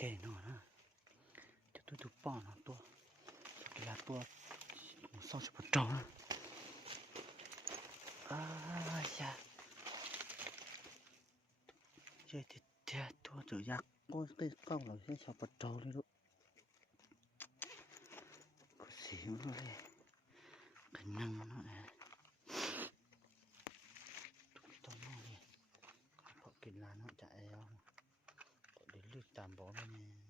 tè nó nè cho tôi tụt bỏ nó tua cái là tua sau sẽ bắt đầu nè dạ chơi thì tua tự giác có cái câu là sẽ sau bắt đầu đi luôn có xíu nữa đây cái năng nó này tụi nó này họ kỹ là nó chạy không để lướt tạm bỏ lên nè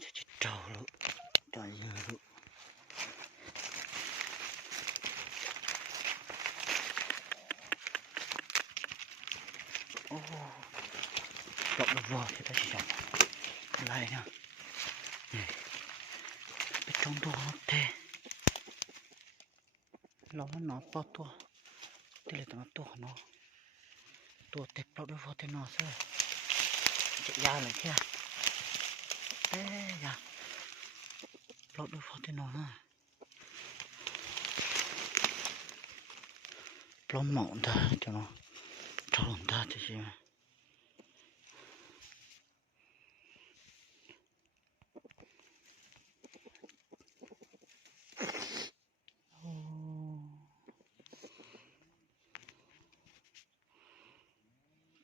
chết trâu luôn trời ơi luôn trộn được rồi thì ta chỉ chọn lại nha cái trong đó nó tè nó to tua thế là nó tua nó tua tép nó đối với thế nó sao chạy ra lại kia thế ya nó đối với thế nó ha nó mỏng ta cho nó tròn ta thì gì mà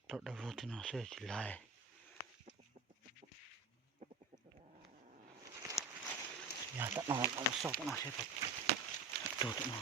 nó đối với thế nó sẽ chỉ lại ya tận nó sâu tận nó sẽ phải đồ tận nó